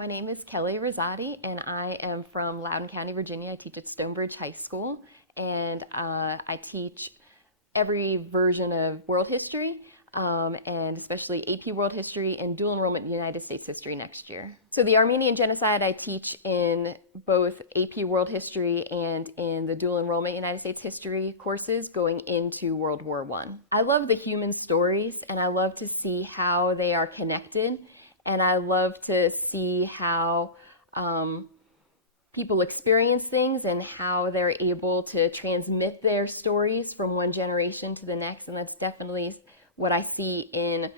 My name is Kelly Rosati, and I am from Loudoun County, Virginia. I teach at Stonebridge High School, and I teach every version of world history, and especially AP World History and dual enrollment United States history next year. So the Armenian Genocide I teach in both AP World History and in the dual enrollment United States history courses going into World War I. I love the human stories, and I love to see how they are connected, and I love to see how people experience things and how they're able to transmit their stories from one generation to the next. And that's definitely what I see in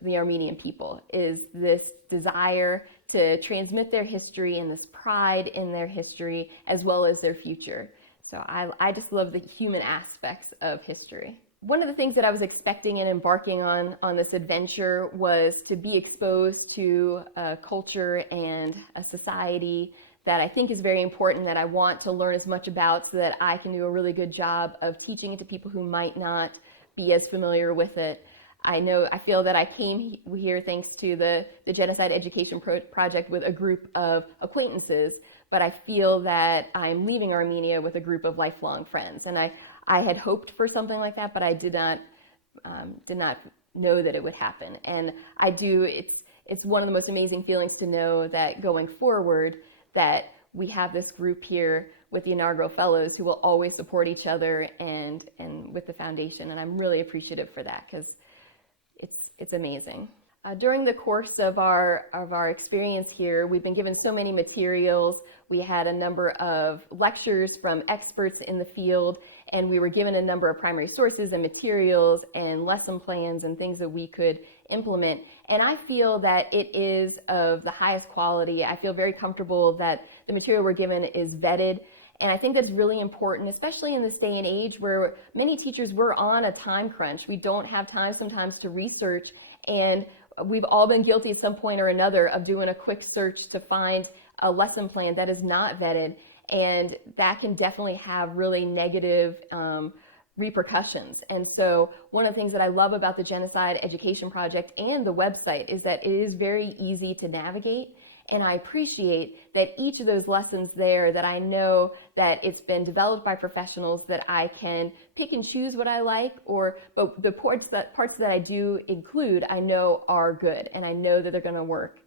the Armenian people, is this desire to transmit their history and this pride in their history as well as their future. So I just love the human aspects of history. One of the things that I was expecting and embarking on this adventure was to be exposed to a culture and a society that I think is very important, that I want to learn as much about so that I can do a really good job of teaching it to people who might not be as familiar with it. I feel that I came here thanks to the Genocide Education Project with a group of acquaintances, but I feel that I'm leaving Armenia with a group of lifelong friends. And I had hoped for something like that, but I did not know that it would happen. And it's one of the most amazing feelings to know that going forward, that we have this group here with the inaugural fellows who will always support each other and with the foundation. And I'm really appreciative for that, because it's amazing. During the course of our experience here, we've been given so many materials. We had a number of lectures from experts in the field, and we were given a number of primary sources and materials and lesson plans and things that we could implement. And I feel that it is of the highest quality. I feel very comfortable that the material we're given is vetted. And I think that's really important, especially in this day and age where many teachers, we're on a time crunch. We don't have time sometimes to research, and we've all been guilty at some point or another of doing a quick search to find a lesson plan that is not vetted, and that can definitely have really negative repercussions. And so one of the things that I love about the Genocide Education Project and the website is that it is very easy to navigate. And I appreciate that each of those lessons there, that I know that it's been developed by professionals, that I can pick and choose what I like, but the parts that I do include, I know are good, and I know that they're going to work.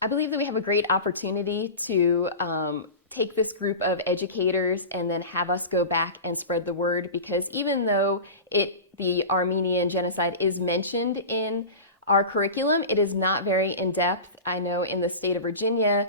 I believe that we have a great opportunity to take this group of educators and then have us go back and spread the word, because even though the Armenian Genocide is mentioned in our curriculum, it is not very in-depth. I know in the state of Virginia,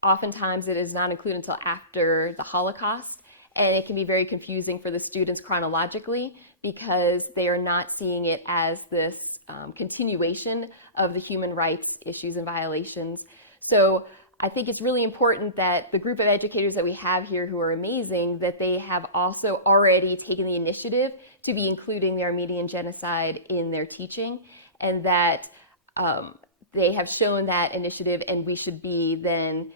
oftentimes it is not included until after the Holocaust, and it can be very confusing for the students chronologically because they are not seeing it as this continuation of the human rights issues and violations. So I think it's really important that the group of educators that we have here, who are amazing, that they have also already taken the initiative to be including the Armenian Genocide in their teaching, and that they have shown that initiative, and we should be then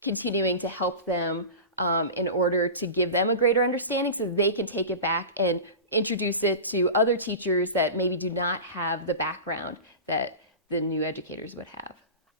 continuing to help them in order to give them a greater understanding so they can take it back and introduce it to other teachers that maybe do not have the background that the new educators would have.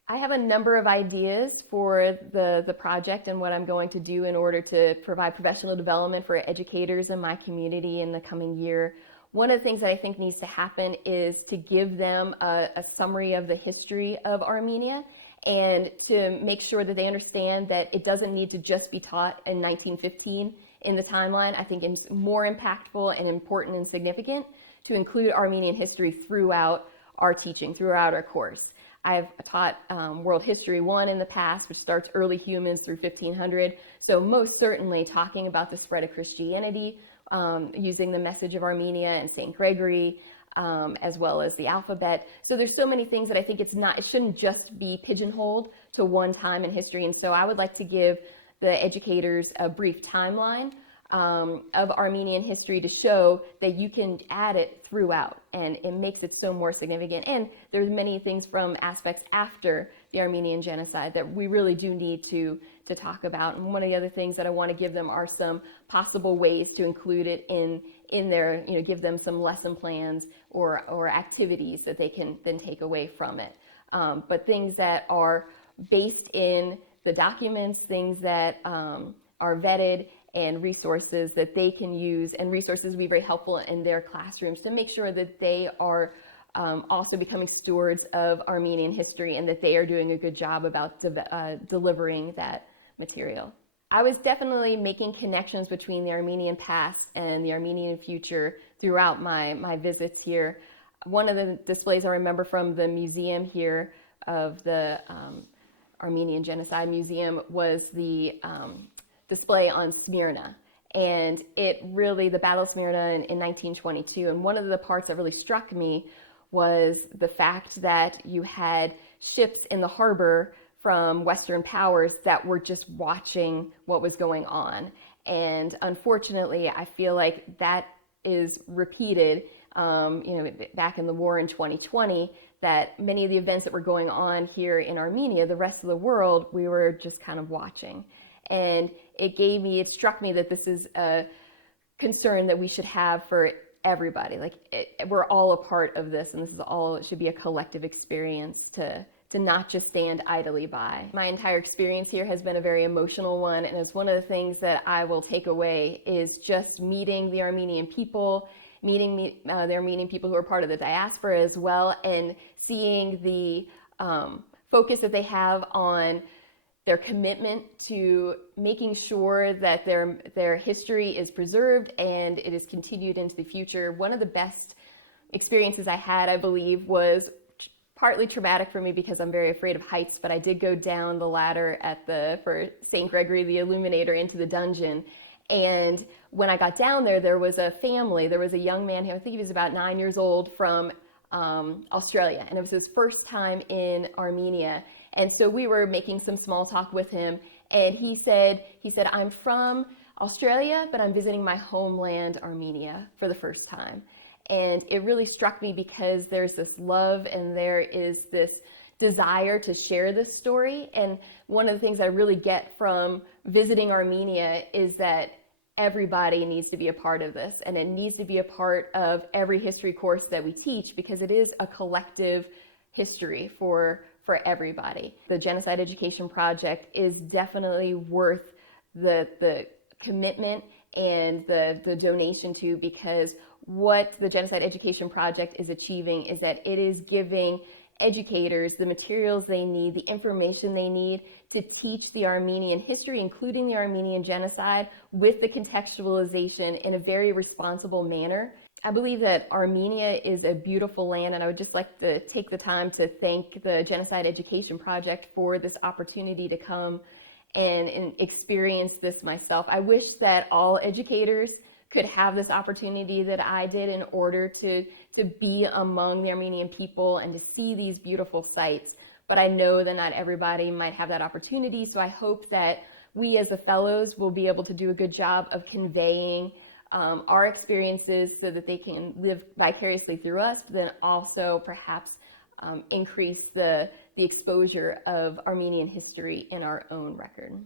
I have a number of ideas for the project and what I'm going to do in order to provide professional development for educators in my community in the coming year. One of the things that I think needs to happen is to give them a summary of the history of Armenia, and to make sure that they understand that it doesn't need to just be taught in 1915 in the timeline. I think it's more impactful and important and significant to include Armenian history throughout our teaching, throughout our course. I've taught World History 1 in the past, which starts early humans through 1500. So most certainly talking about the spread of Christianity, using the message of Armenia and St. Gregory, as well as the alphabet. So there's so many things that I think it shouldn't just be pigeonholed to one time in history. And so I would like to give the educators a brief timeline of Armenian history to show that you can add it throughout, and it makes it so more significant. And there's many things from aspects after the Armenian Genocide that we really do need to talk about. And one of the other things that I want to give them are some possible ways to include it in their, give them some lesson plans or activities that they can then take away from it. But things that are based in the documents, things that are vetted, and resources that they can use, and resources will be very helpful in their classrooms to make sure that they are also becoming stewards of Armenian history and that they are doing a good job about delivering that material. I was definitely making connections between the Armenian past and the Armenian future throughout my visits here. One of the displays I remember from the museum here of the Armenian Genocide Museum was the display on Smyrna. And it really, the Battle of Smyrna in 1922, and one of the parts that really struck me was the fact that you had ships in the harbor from Western powers that were just watching what was going on. And unfortunately, I feel like that is repeated, back in the war in 2020, that many of the events that were going on here in Armenia, the rest of the world, we were just kind of watching. And it struck me that this is a concern that we should have for everybody. We're all a part of this, and it should be a collective experience to not just stand idly by. My entire experience here has been a very emotional one, and it's one of the things that I will take away is just meeting the Armenian people, meeting the Armenian people who are part of the diaspora as well, and seeing the focus that they have on their commitment to making sure that their history is preserved and it is continued into the future. One of the best experiences I had, I believe, was partly traumatic for me because I'm very afraid of heights, but I did go down the ladder for St. Gregory the Illuminator into the dungeon. And when I got down there was a family. There was a young man, I think he was about 9 years old, from Australia, and it was his first time in Armenia. And so we were making some small talk with him, and he said, I'm from Australia, but I'm visiting my homeland, Armenia, for the first time. And it really struck me because there's this love and there is this desire to share this story. And one of the things I really get from visiting Armenia is that everybody needs to be a part of this, and it needs to be a part of every history course that we teach because it is a collective history for everybody. The Genocide Education Project is definitely worth the commitment and the donation to, because what the Genocide Education Project is achieving is that it is giving educators the materials they need, the information they need to teach the Armenian history, including the Armenian Genocide, with the contextualization in a very responsible manner. I believe that Armenia is a beautiful land, and I would just like to take the time to thank the Genocide Education Project for this opportunity to come and experience this myself. I wish that all educators could have this opportunity that I did in order to be among the Armenian people and to see these beautiful sites. But I know that not everybody might have that opportunity, so I hope that we as the fellows will be able to do a good job of conveying our experiences so that they can live vicariously through us, but then also perhaps increase the exposure of Armenian history in our own record.